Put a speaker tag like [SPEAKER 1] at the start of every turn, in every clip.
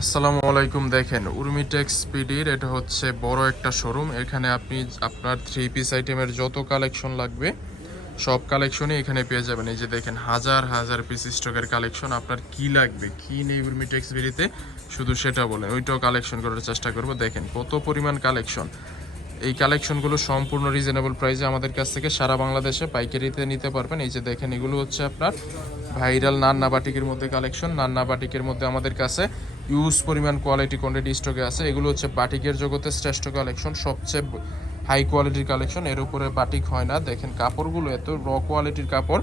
[SPEAKER 1] আসসালামু আলাইকুম, দেখেন উর্মিটেক্স পিডির, এটা হচ্ছে বড় একটা শোরুম এখানে আপনি আপনার থ্রি পিস আইটেমের যত কালেকশন লাগবে, সব কালেকশনই এখানে পেয়ে যাবেন। এই যে দেখেন, হাজার হাজার পিস স্টকের কালেকশন আপনার কি লাগবে? কি নেই উর্মিটেক্স বিডিতে শুধু সেটা বলেন। ওইটাও কালেকশন করার চেষ্টা করব। দেখেন, কত পরিমাণ কালেকশন এই কালেকশনগুলো সম্পূর্ণ রিজনেবল প্রাইসে আমাদের কাছ থেকে সারা বাংলাদেশে পাইকারিতে নিতে পারবেন। এই যে দেখেন, এগুলো হচ্ছে আপনার ভাইরাল নান্না বাটিকের মধ্যে কালেকশন নান্না বাটিকের মধ্যে আমাদের কাছে ইউজ পরিমাণ কোয়ালিটি কোয়ান্টিটি স্টকে আছে। এগুলো হচ্ছে বাটিকের জগতে শ্রেষ্ঠ কালেকশন সবচেয়ে হাই কোয়ালিটির কালেকশন এর উপরে বাটিক হয় না। দেখেন কাপড়গুলো এত র কোয়ালিটির কাপড়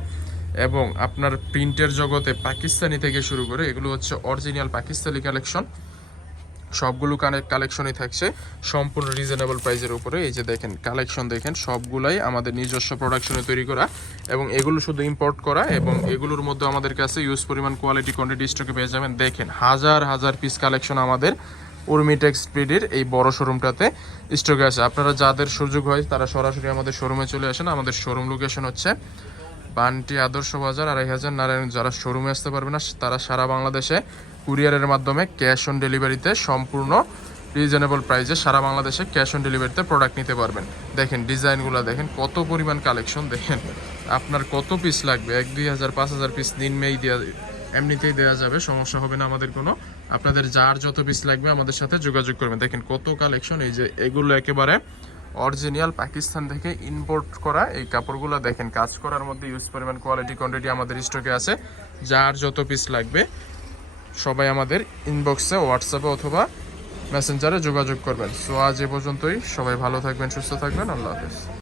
[SPEAKER 1] এবং আপনার প্রিন্টের জগতে পাকিস্তানি থেকে শুরু করে, এগুলো হচ্ছে অরিজিনাল পাকিস্তানি কালেকশন সবগুলো কানেক্ট কালেকশনই থাকছে। সম্পূর্ণ রিজনেবল প্রাইসের উপরে। এই যে দেখেন কালেকশন দেখেন, সবগুলাই আমাদের নিজস্ব প্রোডাকশনে তৈরি করা এবং এগুলো শুধু ইম্পোর্ট করা এবং এগুলোর মধ্যে আমাদের কাছে ইউজ পরিমাণ কোয়ালিটি কোয়ান্টিটি স্টকে পেয়ে যাবেন। দেখেন, হাজার হাজার পিস কালেকশন আমাদের উর্মিটেক্স স্পিডের এই বড় শোরুমটাতে স্টকে আছে। আপনারা যাদের সুযোগ হয়, তারা সরাসরি আমাদের শোরুমে চলে আসেন। আমাদের শোরুম লোকেশন হচ্ছে বানটি আদর্শ বাজার, আড়াই হাজার নারায়ণ। যারা শোরুমে আসতে পারবে না, তারা সারা বাংলাদেশে কুরিয়ারের মাধ্যমে ক্যাশ অন ডেলিভারিতে সম্পূর্ণ রিজনেবল প্রাইসে সারা বাংলাদেশে ক্যাশ অন ডেলিভারিতে প্রোডাক্ট নিতে পারবেন। দেখেন, ডিজাইনগুলো দেখেন, কত পরিমাণ কালেকশন দেখেন। আপনার কত পিস লাগবে? এক, দুই হাজার, পাঁচ হাজার পিস দিন মেই দেওয়া এমনিতেই দেওয়া যাবে, সমস্যা হবে না আমাদের কোনো। আপনাদের যার যত পিস লাগবে আমাদের সাথে যোগাযোগ করবেন। দেখেন, কত কালেকশন, এই যে এগুলো একেবারে অরিজিনাল পাকিস্তান থেকে ইম্পোর্ট করা এই কাপড়গুলো দেখেন, কাজ করার মধ্যে ইউজ পরিমাণ কোয়ালিটি কোয়ান্টিটি আমাদের স্টকে আছে। যার যত পিস লাগবে সবাই আমাদের ইনবক্সে হোয়াটসঅ্যাপে অথবা মেসেঞ্জারে যোগাযোগ করবেন। সো আজ এ পর্যন্তই। সবাই ভালো থাকবেন, সুস্থ থাকবেন। আল্লাহ হাফেজ।